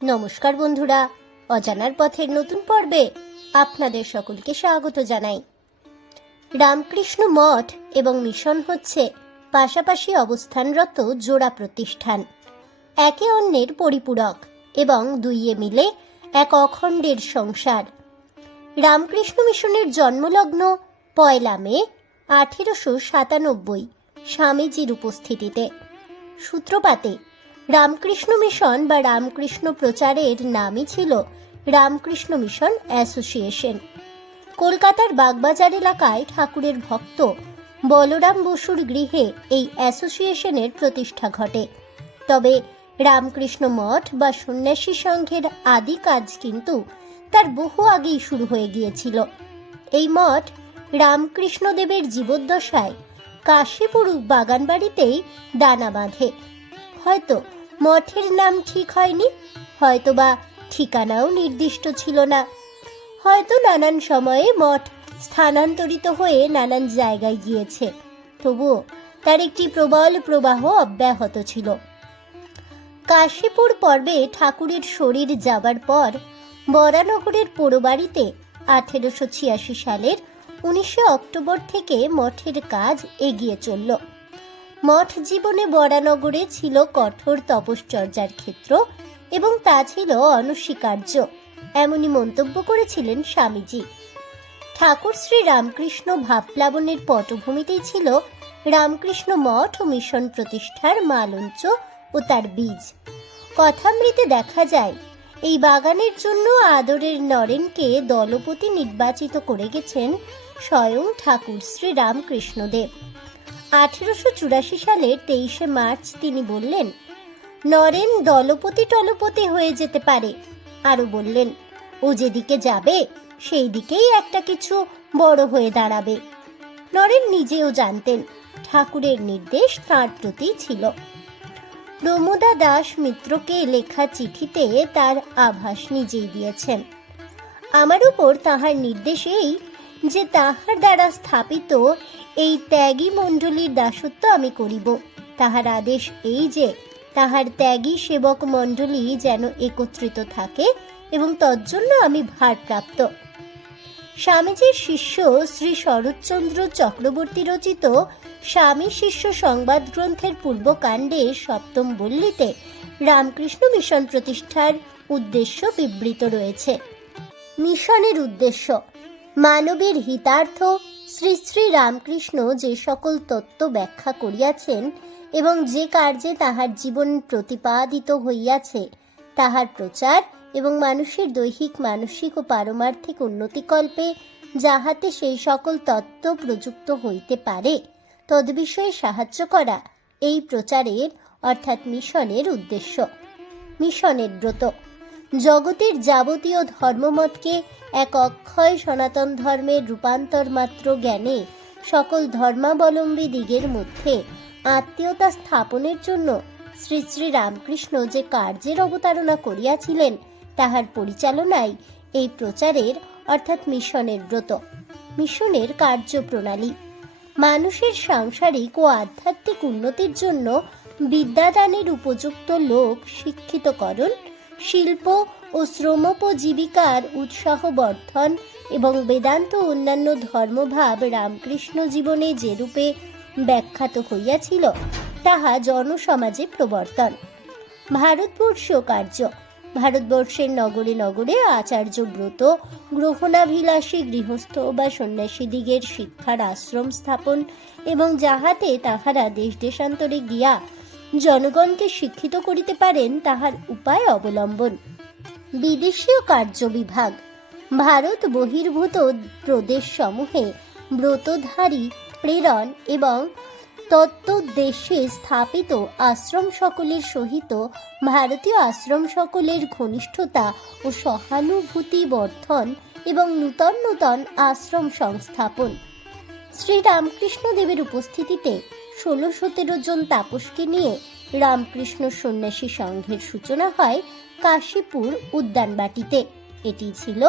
নমস্কার বন্ধুরা, অজানার পথের নতুন পর্বে আপনাদের সকলকে স্বাগত জানাই। রামকৃষ্ণ মঠ এবং মিশন হচ্ছে পাশাপাশি অবস্থানরত জোড়া প্রতিষ্ঠান, একে অন্যের পরিপূরক এবং দুইয়ে মিলে এক অখণ্ডের সংসার। রামকৃষ্ণ মিশনের জন্মলগ্ন 1 মে 1897 স্বামীজির উপস্থিতিতে। সূত্রপাতে রামকৃষ্ণ মিশন বা রামকৃষ্ণ প্রচারের নামই ছিল রামকৃষ্ণ মিশন অ্যাসোসিয়েশন। কলকাতার বাগবাজার এলাকায় ঠাকুরের ভক্ত বলরাম বসুর গৃহে এই অ্যাসোসিয়েশনের প্রতিষ্ঠা ঘটে। তবে রামকৃষ্ণ মঠ বা সন্ন্যাসী সংঘের আদি কাজ কিন্তু তার বহু আগেই শুরু হয়ে গিয়েছিল। এই মঠ রামকৃষ্ণদেবের জীবদ্দশায় কাশীপুর বাগানবাড়িতেই দানা বাঁধে। হয়তো মঠের নাম ঠিক হয়নি, হয়তোবা ঠিকানাও নির্দিষ্ট ছিল না, হয়তো নানান সময়ে মঠ স্থানান্তরিত হয়ে নানান জায়গায় গিয়েছে, তবুও তার একটি প্রবল প্রবাহ অব্যাহত ছিল। কাশীপুর পর্বে ঠাকুরের শরীর যাবার পর বরানগরের পোড়োবাড়িতে 1886 সালের 19 অক্টোবর থেকে মঠের কাজ এগিয়ে চলল। মঠ জীবনে বরানগরে ছিল কঠোর তপশ্চর্যার ক্ষেত্র এবং তা ছিল অনস্বীকার্য, এমনই মন্তব্য করেছিলেন স্বামীজি। ঠাকুর শ্রী রামকৃষ্ণ ভাবপ্লাবনের পটভূমিতেই ছিল রামকৃষ্ণ মঠ ও মিশন প্রতিষ্ঠার মালঞ্চ ও তার বীজ। কথামৃতে দেখা যায়, এই বাগানের জন্য আদরের নরেনকে দলপতি নির্বাচিত করে গেছেন স্বয়ং ঠাকুর শ্রী রামকৃষ্ণদেব। 1884 সালের 23 মার্চ তিনি বললেন, নরেন দলপতি টলপতি হয়ে যেতে পারে। আরও বললেন, ও যেদিকে যাবে সেই দিকেই একটা কিছু বড় হয়ে দাঁড়াবে। নরেন নিজেও জানতেন ঠাকুরের নির্দেশ তাঁর প্রতি ছিল। প্রমোদা দাস মিত্রকে লেখা চিঠিতে তার আভাস নিজেই দিয়েছেন। আমার উপর তাহার নির্দেশেই যে তাহার দ্বারা স্থাপিত এই ত্যাগী মণ্ডলীর দাসত্ব আমি করিব। তাহার আদেশ এই যে তাহার ত্যাগী সেবক মণ্ডলী যেন একত্রিত থাকে এবং তজ্জন্য আমি ভারপ্রাপ্ত। স্বামীজির শিষ্য শ্রী শরৎচন্দ্র চক্রবর্তী রচিত স্বামী শিষ্য সংবাদ গ্রন্থের পূর্বকাণ্ডে 7ম বল্লীতে রামকৃষ্ণ মিশন প্রতিষ্ঠার উদ্দেশ্য বিবৃত রয়েছে। মিশনের উদ্দেশ্য মানবের হিতার্থ শ্রী শ্রী রামকৃষ্ণ যে সকল তত্ত্ব ব্যাখ্যা করিয়াছেন এবং যে কার্যে তাহার জীবন প্রতিপাদিত হইয়াছে তাহার প্রচার এবং মানুষের দৈহিক মানসিক ও পারমার্থিক উন্নতিকল্পে যাহাতে সেই সকল তত্ত্ব প্রযুক্ত হইতে পারে তদ্বিষয়ে সাহায্য করা এই প্রচারের অর্থাৎ মিশনের উদ্দেশ্য। মিশনের ব্রত জগতের যাবতীয় ধর্মমতকে এক অক্ষয় সনাতন ধর্মের রূপান্তর মাত্র জ্ঞানে সকল ধর্মাবলম্বী দিগের মধ্যে আত্মীয়তা স্থাপনের জন্য শ্রী শ্রী রামকৃষ্ণ যে কার্যের অবতারণা করিয়াছিলেন তাহার পরিচালনায় এই প্রচারের অর্থাৎ মিশনের ব্রত। মিশনের কার্যপ্রণালী মানুষের সাংসারিক ও আধ্যাত্মিক উন্নতির জন্য বিদ্যাদানের উপযুক্ত লোক শিক্ষিতকরণ, শিল্প ও শ্রমোপজীবিকার উৎসাহ বর্ধন এবং বেদান্ত অন্যান্য ধর্মভাব রামকৃষ্ণ জীবনে যেরূপে ব্যাখ্যাত হইয়াছিল তাহা জনসমাজে প্রবর্তন। ভারতবর্ষীয় কার্য ভারতবর্ষের নগরে নগরে আচার্য ব্রত, গ্রহণাভিলাষী গৃহস্থ বা সন্ন্যাসীদিগের শিক্ষার আশ্রম স্থাপন এবং যাহাতে তাহারা দেশ দেশান্তরে গিয়া জনগণকে শিক্ষিত করিতে পারেন তাহার উপায় অবলম্বন। বিদেশীয় কার্য বিভাগ ভারত বহির্ভূত প্রদেশ সমূহে ব্রতধারী প্রেরণ এবং তত্ত্বদেশে স্থাপিত আশ্রম সকলের সহিত ভারতীয় আশ্রম সকলের ঘনিষ্ঠতা ও সহানুভূতি বর্ধন এবং নূতন নূতন আশ্রম সংস্থাপন। শ্রী রামকৃষ্ণদেবের উপস্থিতিতে 16-17 জন তাপসকে নিয়ে রামকৃষ্ণ সন্ন্যাসী সংঘের সূচনা হয় কাশীপুর উদ্যানবাটিতে। এটি ছিল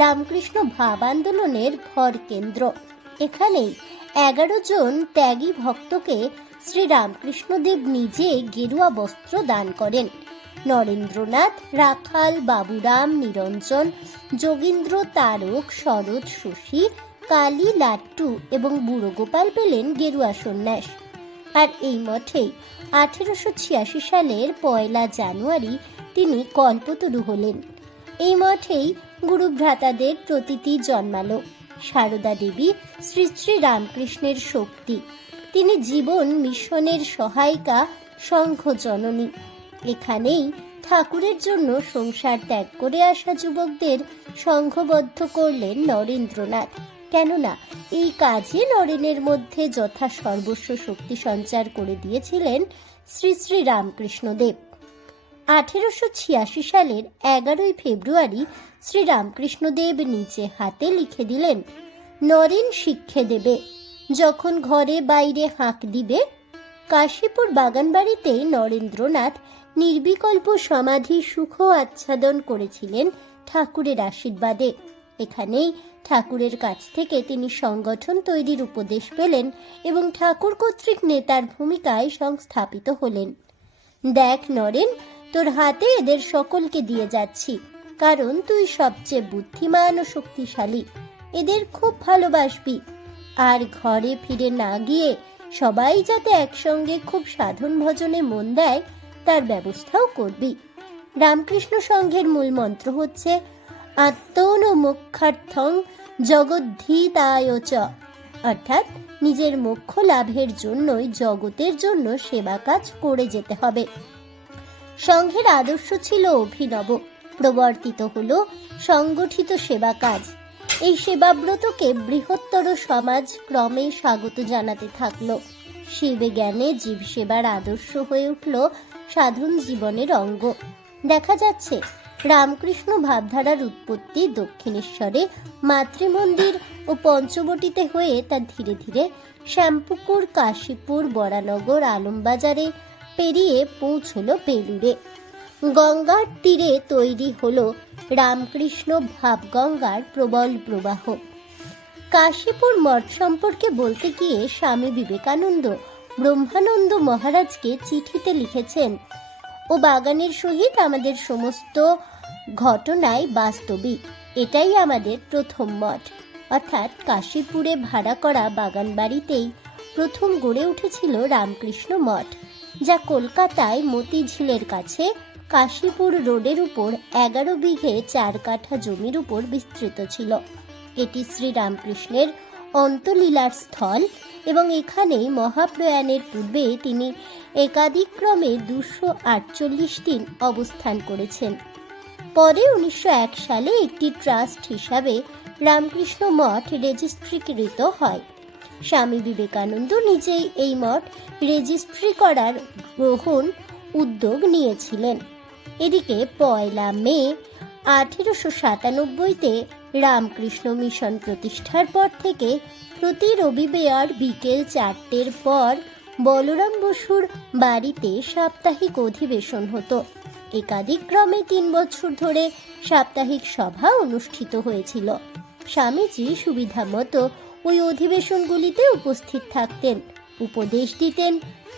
রামকৃষ্ণ ভাব আন্দোলনের ভর কেন্দ্র। এখানেই 11 জন ত্যাগী ভক্তকে শ্রী রামকৃষ্ণদেব নিজে গেরুয়া বস্ত্র দান করেন। নরেন্দ্রনাথ, রাখাল, বাবুরাম, নিরঞ্জন, যোগীন্দ্র, তারক, শরৎ, শশী, কালী, লাট্টু এবং বুড়ো গোপাল পেলেন গেরুয়া সন্ন্যাস। আর এই মঠেই 1886 সালের 1 জানুয়ারি তিনি কল্পতরু হলেন। এই মঠেই গুরুভ্রাতাদের প্রতীতি জন্মালো। সারদা দেবী শ্রী শ্রী রামকৃষ্ণের শক্তি। তিনি জীবন মিশনের সহায়িকা, সংঘ জননী। এখানেই ঠাকুরের জন্য সংসার ত্যাগ করে আসা যুবকদের সংঘবদ্ধ করলেন নরেন্দ্রনাথ। কেননা এই কাজে নরেনের মধ্যে যথা সর্বস্ব শক্তি সঞ্চার করে দিয়েছিলেন শ্রী শ্রী রামকৃষ্ণদেব। 1886 সালের 11 ফেব্রুয়ারি শ্রী রামকৃষ্ণদেব নিজে হাতে লিখে দিলেন, নরেন শিক্ষে দেবে, যখন ঘরে বাইরে হাঁক দিবে। কাশীপুর বাগানবাড়িতে নরেন্দ্রনাথ নির্বিকল্প সমাধি সুখ আচ্ছাদন করেছিলেন ঠাকুরের আশীর্বাদে। এখানেই ঠাকুরের কাছ থেকে তিনি সংগঠন তৈরির উপদেশ পেলেন এবং ঠাকুর কর্তৃক নেতার ভূমিকায় সংস্থাপিত হলেন। দেখ নরেন, তোর হাতে এদের সকলকে দিয়ে যাচ্ছি, কারণ তুই সবচেয়ে বুদ্ধিমান ও শক্তিশালী। এদের খুব ভালোবাসবি, আর ঘরে ফিরে না গিয়ে সবাই যাতে একসঙ্গে খুব সাধন ভজনে মন দেয় তার ব্যবস্থাও করবি। রামকৃষ্ণ সংঘের মূল মন্ত্র হচ্ছে আত্মনমোক্ষার্থং জগদ্ধিতায় চ, অর্থাৎ নিজের মোক্ষ লাভের জন্যই জগতের জন্য সেবা কাজ করে যেতে হবে। সংঘের আদর্শ ছিল অভিনব, প্রবর্তিত হলো সংগঠিত সেবা কাজ। এই সেবাব্রতকে বৃহত্তর সমাজ ক্রমে স্বাগত জানাতে থাকলো। শিবে জ্ঞানে জীব সেবার আদর্শ হয়ে উঠল সাধন জীবনের অঙ্গ। দেখা যাচ্ছে রামকৃষ্ণ ভাবধারার উৎপত্তি দক্ষিণেশ্বরে মাতৃমন্দির ও পঞ্চবটিতে হয়ে তা ধীরে ধীরে শ্যামপুকুর, কাশীপুর, বরানগর, আলমবাজারে পেরিয়ে পৌঁছল বেলুড়ে। গঙ্গার তীরে তৈরি হলো রামকৃষ্ণ ভাবগঙ্গার প্রবল প্রবাহ। কাশীপুর মঠ সম্পর্কে বলতে গিয়ে স্বামী বিবেকানন্দ ব্রহ্মানন্দ মহারাজকে চিঠিতে লিখেছেন, ও বাগানের সহিত আমাদের সমস্ত ঘটনায় বাস্তবিক। এটাই আমাদের প্রথম মঠ। অর্থাৎ কাশীপুরে ভাড়া করা বাগান বাড়িতেই প্রথম গড়ে উঠেছিল রামকৃষ্ণ মঠ, যা কলকাতায় মতিঝিলের কাছে কাশীপুর রোডের উপর 11 বিঘে 4 কাঠা জমির উপর বিস্তৃত ছিল। এটি শ্রী রামকৃষ্ণের অন্তলীলার স্থল এবং এখানেই মহাপ্রয়াণের পূর্বে তিনি একাদিক্রমে 248 দিন অবস্থান করেছেন। পরে 1901 সালে একটি ট্রাস্ট হিসাবে রামকৃষ্ণ মঠ রেজিস্ট্রিকৃত হয়। স্বামী বিবেকানন্দ নিজেই এই মঠ রেজিস্ট্রি করার গ্রহণ উদ্যোগ নিয়েছিলেন। এদিকে 1 মে 1897-তে রামকৃষ্ণ মিশন প্রতিষ্ঠার পর থেকে প্রতি রবিবার বিকেল 4টের পর বলরাম বসুর বাড়িতে সাপ্তাহিক অধিবেশন হতো। একাদিক্রমে 3 বছর ধরে সাপ্তাহিক সভা অনুষ্ঠিত হয়েছিল। স্বামীজি সুবিধা মতো ওই অধিবেশনগুলিতে উপস্থিত থাকতেন, উপদেশ দিতেন,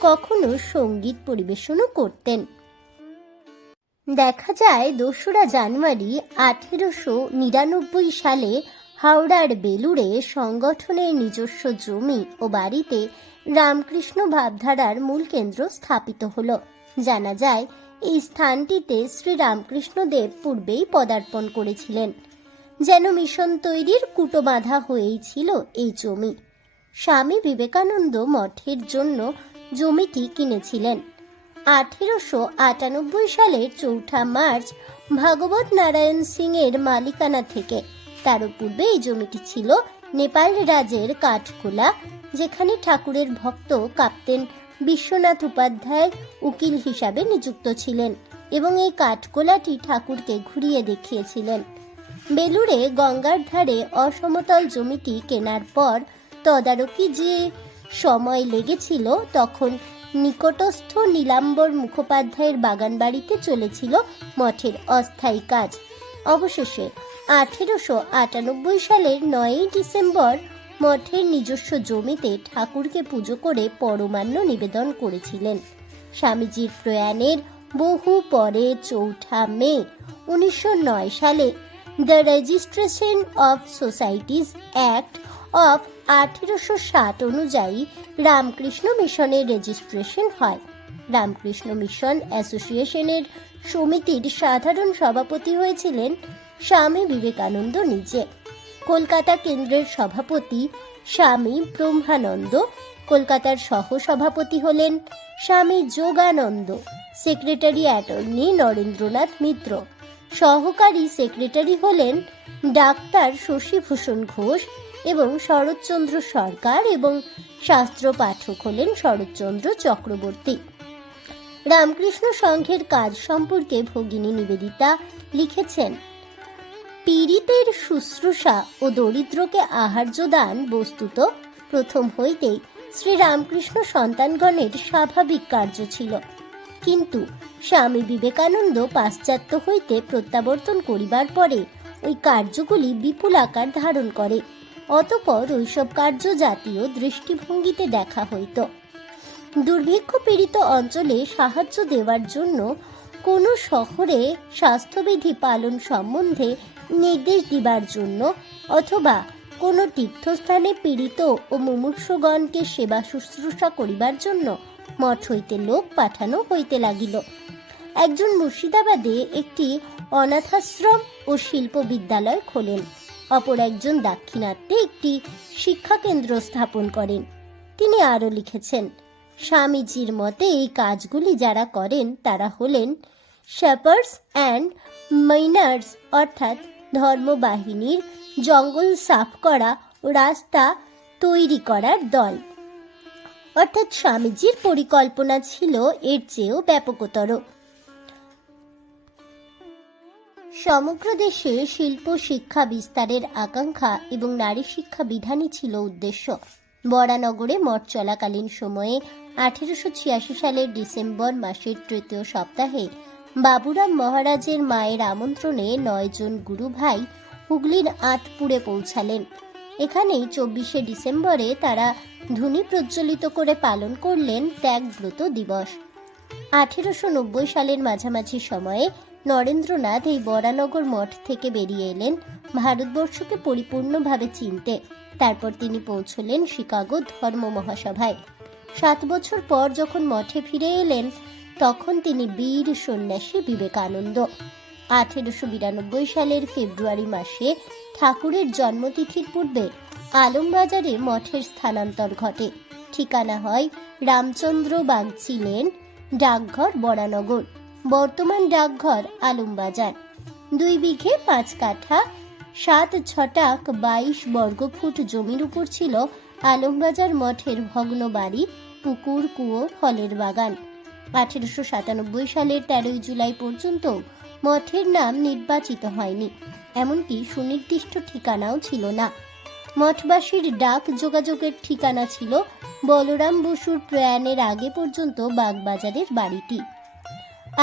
কখনো সঙ্গীত পরিবেশনও করতেন। দেখা যায় 2রা জানুয়ারি 1899 সালে হাওড়ার বেলুড়ে সংগঠনের নিজস্ব জমি ও বাড়িতে রামকৃষ্ণ ভাবধারার মূল কেন্দ্র স্থাপিত হলো। জানা যায় এই স্থানটিতে শ্রী রামকৃষ্ণদেব পূর্বেই পদার্পণ করেছিলেন। যেন মিশন তৈরির কুটো বাঁধা হয়েই ছিল এই জমি। স্বামী বিবেকানন্দ মঠের জন্য জমিটি কিনেছিলেন। 1898 সালের 4 মার্চ ভাগবত নারায়ণ সিং এর মালিকানা থেকে। তারও পূর্বে এই জমিটি ছিল নেপাল রাজের কাঠখোলা, যেখানে ঠাকুরের ভক্ত কাপ্তেন বিশ্বনাথ উপাধ্যায় উকিল হিসাবে নিযুক্ত ছিলেন এবং এই কাঠখোলাটি ঠাকুরকে ঘুরিয়ে দেখিয়েছিলেন। বেলুড়ে গঙ্গার ধারে অসমতল জমিটি কেনার পর তদারকি যে সময় লেগেছিল, তখন নিকটস্থ নীলাম্বর মুখোপাধ্যায়ের বাগান বাড়িতে চলেছিল মঠের অস্থায়ী কাজ। অবশেষে 1898 সালের 9 ডিসেম্বর মঠের নিজস্ব জমিতে ঠাকুরকে পুজো করে পরমান্ন নিবেদন করেছিলেন। স্বামীজির প্রয়াণের বহু পরে 4 মে 1909 সালে the registration of societies act of 1860 অনুযায়ী রামকৃষ্ণ মিশনের রেজিস্ট্রেশন হয়। রামকৃষ্ণ মিশন অ্যাসোসিয়েশনের সমিতির সাধারণ সভাপতি হয়েছিলেন স্বামী বিবেকানন্দ নিজে। কলকাতা কেন্দ্রের সভাপতি স্বামী ব্রহ্মানন্দ, কলকাতার সহ-সভাপতি হলেন স্বামী যোগানন্দ, সেক্রেটারি অ্যাটর্নি নরেন্দ্রনাথ মিত্র, সহকারী সেক্রেটারি হলেন ডাক্তার শশীভূষণ ঘোষ এবং শরৎচন্দ্র সরকার এবং শাস্ত্র পাঠক হলেন শরৎচন্দ্র চক্রবর্তী। রামকৃষ্ণ সংঘের কাজ সম্পর্কে ভগিনী নিবেদিতা লিখেছেন, পীড়িতের শুশ্রূষা ও দরিদ্রকে আহার্য দান বস্তুত প্রথম হইতেই শ্রীরামকৃষ্ণ সন্তানগণের স্বাভাবিক কার্য ছিল, কিন্তু স্বামী বিবেকানন্দ পাশ্চাত্য হইতে প্রত্যাবর্তন করিবার পরে ওই কার্যগুলি বিপুল আকার ধারণ করে। অতঃপর ওইসব কার্য জাতীয় দৃষ্টিভঙ্গিতে দেখা হইত। দুর্ভিক্ষ পীড়িত অঞ্চলে সাহায্য দেওয়ার জন্য কোনো শহরে স্বাস্থ্যবিধি পালন সম্বন্ধে নির্দেশ দিবার জন্য অথবা কোনো তীর্থস্থানে পীড়িত ও মুমূর্ষুগণকে সেবা শুশ্রূষা করিবার জন্য মঠ হইতে লোক পাঠানো হইতে লাগিল। একজন মুর্শিদাবাদে একটি অনাথাশ্রম ও শিল্প বিদ্যালয় খোলেন, অপর একজন দাক্ষিণাত্যে একটি শিক্ষাকেন্দ্র স্থাপন করেন। তিনি আরও লিখেছেন, স্বামীজির মতে এই কাজগুলি যারা করেন তারা হলেন শেপার্ডস অ্যান্ড মাইনার্স, অর্থাৎ ধর্মবাহিনীর জঙ্গল সাফ করা ও রাস্তা তৈরি করার দল। অর্থাৎ স্বামীজির পরিকল্পনা ছিল এর চেয়েও ব্যাপকতর। সমগ্র দেশে শিল্প শিক্ষা বিস্তারের আকাঙ্ক্ষা এবং নারী শিক্ষা বিধানই ছিল উদ্দেশ্য। বরানগরে মঠ চলাকালীন সময়ে 1886 সালের ডিসেম্বর মাসের তৃতীয় সপ্তাহে বাবুরাম মহারাজের মায়ের আমন্ত্রণে 9 জন গুরু ভাই হুগলির আঁতপুরে পৌঁছালেন। এখানেই 24শে ডিসেম্বরে তারা ধুনি প্রজ্বলিত করে পালন করলেন ত্যাগব্রত দিবস। 1890 সালের মাঝামাঝি সময়ে নরেন্দ্রনাথ এই বরানগর মঠ থেকে বেরিয়ে এলেন ভারতবর্ষকে পরিপূর্ণভাবে চিনতে। তারপর তিনি পৌঁছলেন শিকাগো ধর্ম মহাসভায়। 7 বছর পর যখন মঠে ফিরে এলেন তখন তিনি বীর সন্ন্যাসী বিবেকানন্দ। 1892 সালের ফেব্রুয়ারি মাসে ঠাকুরের জন্মতিথির পূর্বে আলমবাজারে মঠের স্থানান্তর ঘটে। ঠিকানা হয় রামচন্দ্র বাগচি লেন, ডাকঘর বরানগর, বর্তমান ডাকঘর আলমবাজার। 2 বিঘে 5 কাঠা 7 ছটাক 22 বর্গফুট জমির উপর ছিল আলমবাজার মঠের ভগ্ন বাড়ি, পুকুর, কুয়ো, ফলের বাগান। 1897 সালের 13 জুলাই পর্যন্ত মঠের নাম নির্বাচিত হয়নি, এমনকি সুনির্দিষ্ট ঠিকানাও ছিল না। মঠবাসীর ডাক যোগাযোগের ঠিকানা ছিল বলরাম বসুর প্রয়াণের আগে পর্যন্ত বাগবাজারের বাড়িটি।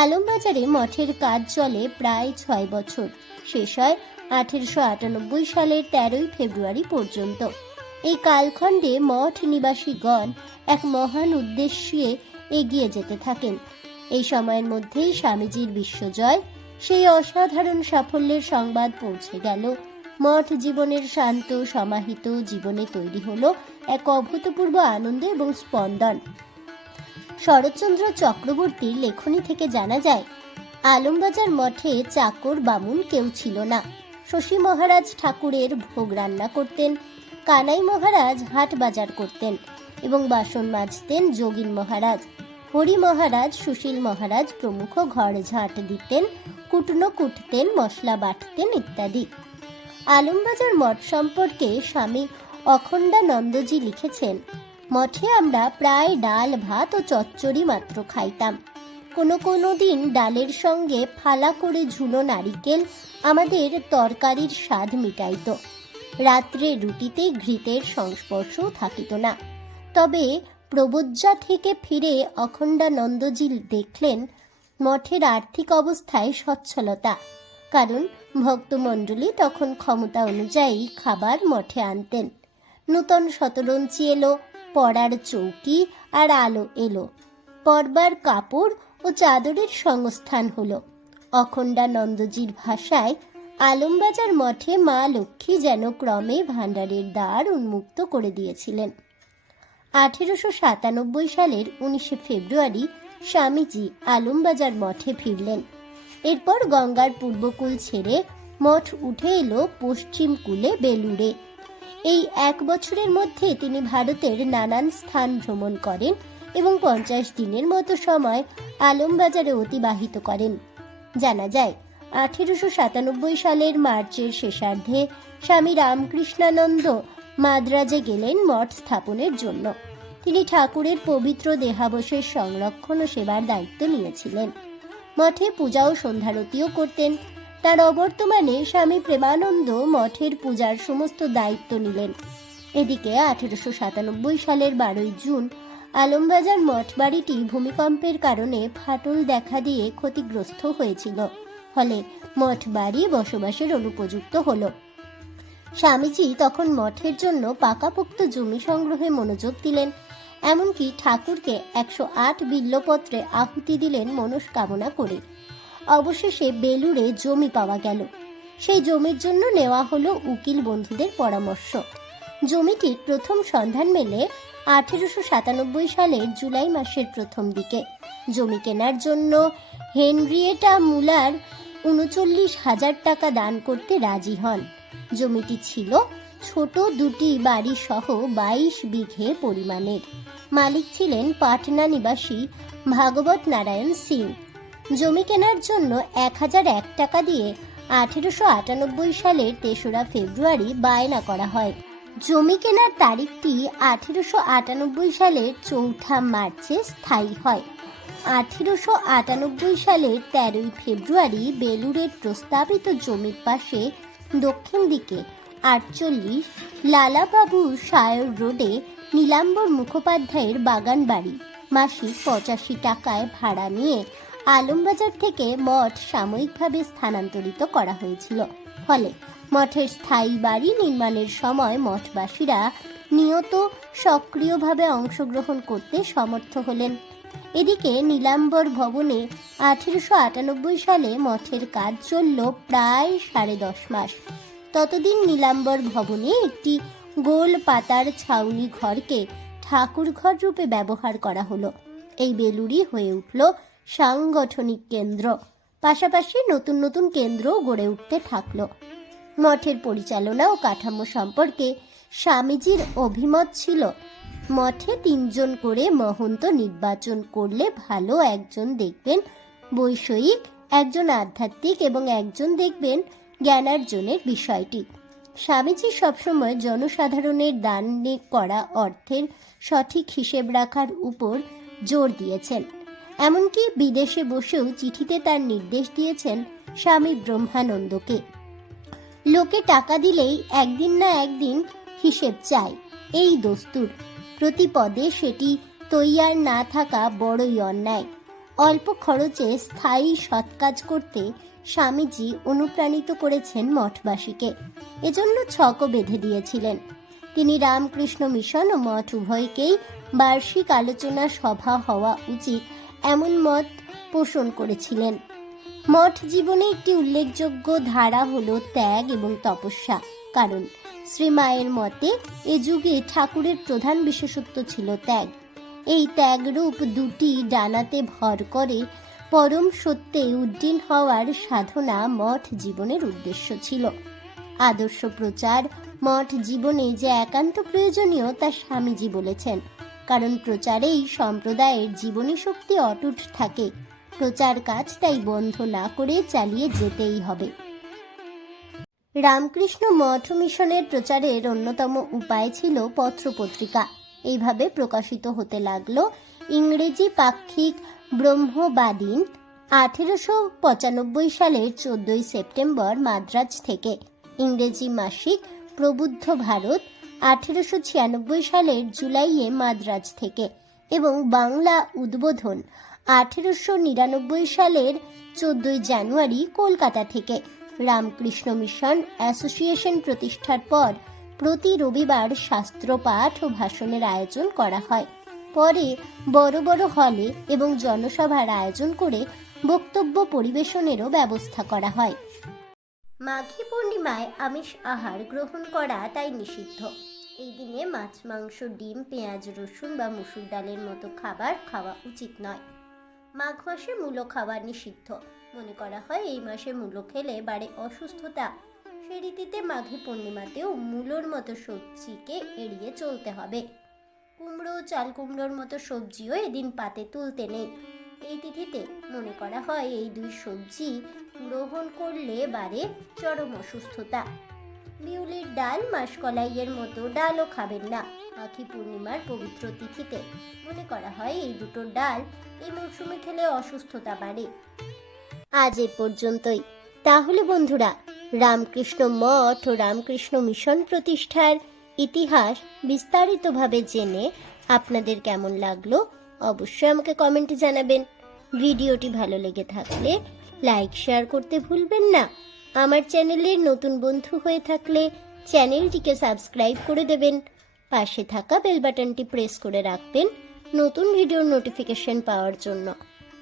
আলমবাজারে মঠের কাজ চলে প্রায় 6 বছর, শেষ হয় 1898 সালের 13 ফেব্রুয়ারি পর্যন্ত। এই কালখণ্ডে মঠ নিবাসীগণ এক মহান উদ্দেশ্যে এগিয়ে যেতে থাকেন। এই সময়ের মধ্যেই স্বামীজির বিশ্বজয়, সেই অসাধারণ সাফল্যের সংবাদ পৌঁছে গেল। মঠ জীবনের শান্ত সমাহিত জীবনে তৈরি হলো এক অভূতপূর্ব আনন্দ এবং স্পন্দন। শরৎচন্দ্র চক্রবর্তীর লেখনী থেকে জানা যায়, আলমবাজার মঠে চাকর বামুন কেউ ছিল না। শশী মহারাজ ঠাকুরের ভোগ রান্না করতেন, কানাই মহারাজ হাট বাজার করতেন এবং বাসন মাজতেন যোগীন মহারাজ, হরি মহারাজ, সুশীল মহারাজ প্রমুখ ঘর ঝাঁট দিতেন, কুটনো কুটতেন, মশলা বাটতেন ইত্যাদি। আলমবাজার মঠ সম্পর্কে স্বামী অখণ্ডানন্দজি লিখেছেন, মঠে আমরা প্রায় ডাল ভাত ও চচ্চড়ি মাত্র খাইতাম। কোনো দিন ডালের সঙ্গে ফালা করে ঝুনো নারিকেল আমাদের তরকারির স্বাদ মিটাইত। রাত্রে রুটিতে ঘৃতের সংস্পর্শও থাকিত না। তবে প্রবোজ্জা থেকে ফিরে অখণ্ডানন্দজি দেখলেন মঠের আর্থিক অবস্থায় সচ্ছলতা, কারণ ভক্তমণ্ডলী তখন ক্ষমতা অনুযায়ী খাবার মঠে আনতেন। নূতন শতরঞ্চি এলো, পড়ার চৌকি আর আলো এলো, পরবার কাপড় ও ও চাদরের সংস্থান হলো। অখণ্ডানন্দজির ভাষায়, আলমবাজার মঠে মা লক্ষ্মী যেন ক্রমে ভাণ্ডারের দ্বার উন্মুক্ত করে দিয়েছিলেন। 1897 সালের 19 ফেব্রুয়ারি স্বামীজি আলমবাজার মঠে ফিরলেন। এরপর গঙ্গার পূর্বকূল ছেড়ে মঠ উঠে এলো পশ্চিম কূলে বেলুড়ে। এই 1 বছরের মধ্যে তিনি ভারতের নানান স্থান ভ্রমণ করেন এবং 50 দিনের মতো সময় আলমবাজারে অতিবাহিত করেন। জানা যায়, 1897 সালের মার্চের শেষার্ধে স্বামী রামকৃষ্ণানন্দ মাদ্রাজে গেলেন মঠ স্থাপনের জন্য। তিনি ঠাকুরের পবিত্র দেহাবশেষ সংরক্ষণ ও সেবার দায়িত্ব নিয়েছিলেন। মঠে পূজা ও সন্ধ্যারতিও করতেন। তার অবর্তমানে স্বামী প্রেমানন্দ মঠের পূজার সমস্ত দায়িত্ব নিলেন। এদিকে 1897 সালের 12 জুন আলমবাজার মঠ বাড়িটি ভূমিকম্পের কারণে ফাটল দেখা দিয়ে ক্ষতিগ্রস্ত হয়েছিল। ফলে মঠ বাড়ি বসবাসের অনুপযুক্ত হলো। স্বামীজি তখন মঠের জন্য পাকাপোক্ত জমি সংগ্রহে মনোযোগ দিলেন। এমনকি ঠাকুরকে 108 বিল্বপত্রে আহুতি দিলেন মনস্কামনা করে। অবশেষে বেলুড়ে জমি পাওয়া গেল। সেই জমির জন্য নেওয়া হলো উকিল বন্ধুদের পরামর্শ। জমিটির প্রথম সন্ধান মেলে 1897 সালের জুলাই মাসের প্রথম দিকে। জমি কেনার জন্য হেনরিয়েটা মুলার 39,000 টাকা দান করতে রাজি হন। জমিটি ছিল ছোট দুটি বাড়ি সহ 22 বিঘে পরিমাণের। মালিক ছিলেন পাটনা নিবাসী ভাগবত নারায়ণ সিং। জমি কেনার জন্য 1001 টাকা দিয়ে 1898 সালের 3রা ফেব্রুয়ারি বায়না করা হয়। জমি কেনার তারিখটি 1898 সালের 4 মার্চে স্থায়ী হয়। 1898 সালের 13 ফেব্রুয়ারি বেলুড়ের প্রস্তাবিত জমির পাশে দক্ষিণ দিকে 48 লালাবাবু সায়র রোডে নীলাম্বর মুখোপাধ্যায়ের বাগান বাড়ি মাসিক 85 টাকায় ভাড়া নিয়ে আলমবাজার থেকে মঠ সাময়িকভাবে স্থানান্তরিত করা হয়েছিল। ফলে মঠের স্থায়ী বাড়ি নির্মাণের সময় মঠবাসীরা নিয়ত সক্রিয়ভাবে অংশগ্রহণ করতে সমর্থ হলেন। এদিকে নীলাম্বর ভবনে 1898 সালে মঠের কাজ চলল প্রায় 10.5 মাস। ততদিন নীলাম্বর ভবনে একটি গোল পাতার ছাউনি ঘরকে ঠাকুর ঘর রূপে ব্যবহার করা হলো। এই বেলুড়ই হয়ে উঠল সাংগঠনিক কেন্দ্র। পাশাপাশি নতুন নতুন কেন্দ্র গড়ে উঠতে থাকল। মঠের পরিচালনা ও কাঠামো সম্পর্কে স্বামীজির অভিমত ছিল, মঠে 3 জন করে মহন্ত নির্বাচন করলে ভালো। একজন দেখবেন বৈষয়িক, একজন আধ্যাত্মিক এবং একজন দেখবেন জ্ঞানার্জনের বিষয়টি। স্বামীজি সবসময় জনসাধারণের দানে করা অর্থের সঠিক হিসেব রাখার উপর জোর দিয়েছেন। এমনকি বিদেশে বসেও চিঠিতে তার নির্দেশ দিয়েছেন স্বামী ব্রহ্মানন্দকে, লোকে টাকা দিলেই একদিন না একদিন হিসেব চাই, এই দস্তুর। প্রতি পদে সেটি তৈয়ার না থাকা বড়ই অন্যায়। অল্প খরচে স্থায়ী সৎ কাজ করতে স্বামীজি অনুপ্রাণিত করেছেন মঠবাসীকে। এজন্য ছকও বেঁধে দিয়েছিলেন। তিনি রামকৃষ্ণ মিশন ও মঠ উভয়কেই বার্ষিক আলোচনা সভা হওয়া উচিত এমন মত পোষণ করেছিলেন। মঠ জীবনে একটি উল্লেখযোগ্য ধারা হল ত্যাগ এবং তপস্যা। কারণ শ্রীমায়ের মতে এ যুগে ঠাকুরের প্রধান বিশেষত্ব ছিল ত্যাগ। এই ত্যাগরূপ দুটি ডানাতে ভর করে পরম সত্যে উড্ডীন হওয়ার সাধনা মঠ জীবনের উদ্দেশ্য ছিল। আদর্শ প্রচার মঠ জীবনে যে একান্ত প্রয়োজনীয় তা স্বামীজি বলেছেন। কারণ প্রচারেই সম্প্রদায়ের জীবনী শক্তি অটুট থাকে। প্রচার কাজ তাই বন্ধ না করে চালিয়ে যেতেই হবে। রামকৃষ্ণ মঠ মিশনের প্রচারের অন্যতম উপায় ছিল পত্রপত্রিকা। এইভাবে প্রকাশিত হতে লাগলো ইংরেজি পাক্ষিক ব্রহ্মবাদিন 1895 সালের 14 সেপ্টেম্বর মাদ্রাজ থেকে, ইংরেজি মাসিক প্রবুদ্ধ ভারত 1896 সালের জুলাইয়ে মাদ্রাজ থেকে এবং বাংলা উদ্বোধন 1899 সালের 14 জানুয়ারি কলকাতা থেকে। রামকৃষ্ণ মিশন অ্যাসোসিয়েশন প্রতিষ্ঠার পর প্রতি রবিবার শাস্ত্র পাঠ ও ভাষণের আয়োজন করা হয়। পরে বড় বড় হলে এবং জনসভার আয়োজন করে বক্তব্য পরিবেশনেরও ব্যবস্থা করা হয়। মাঘী পূর্ণিমায় আমিষ আহার গ্রহণ করা তাই নিষিদ্ধ। এই দিনে মাছ, মাংস, ডিম, পেঁয়াজ, রসুন বা মুসুর ডালের মতো খাবার খাওয়া উচিত নয়। মাঘ মাসে মূলো খাওয়া নিষিদ্ধ। মনে করা হয় এই মাসে মূলো খেলে বাড়ে অসুস্থতা। সেই রীতিতে মাঘী পূর্ণিমাতেও মূলোর মতো সবজিকে এড়িয়ে চলতে হবে। কুমড়ো, চাল কুমড়োর মতো সবজিও এদিন পাতে তুলতে নেই। এই তিথিতে মনে করা হয় এই দুই সবজি গ্রহণ করলে বাড়ে চরম অসুস্থতা। বিউলির ডাল, মাসকলাইয়ের মতো ডালও খাবেন না। মাঘী পূর্ণিমার পবিত্র তিথিতে মনে করা হয় এই দুটো ডাল এই মৌসুমে খেলে অসুস্থতা বাড়ে। আজ এ পর্যন্তই। তাহলে বন্ধুরা, রামকৃষ্ণ মঠ ও রামকৃষ্ণ মিশন প্রতিষ্ঠার ইতিহাস বিস্তারিতভাবে জেনে আপনাদের কেমন লাগলো অবশ্যই আমাকে কমেন্টে জানাবেন। ভিডিওটি ভালো লেগে থাকলে লাইক, শেয়ার করতে ভুলবেন না। আমার চ্যানেলের নতুন বন্ধু হয়ে থাকলে চ্যানেলটিকে সাবস্ক্রাইব করে দেবেন। পাশে থাকা বেল বাটনটি প্রেস করে রাখবেন নতুন ভিডিওর নোটিফিকেশন পাওয়ার জন্য।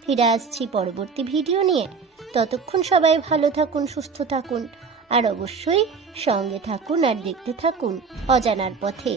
ফিরে আসছি পরবর্তী ভিডিও নিয়ে। ততক্ষণ সবাই ভালো থাকুন, সুস্থ থাকুন আর অবশ্যই সঙ্গে থাকুন আর দেখতে থাকুন অজানার পথে।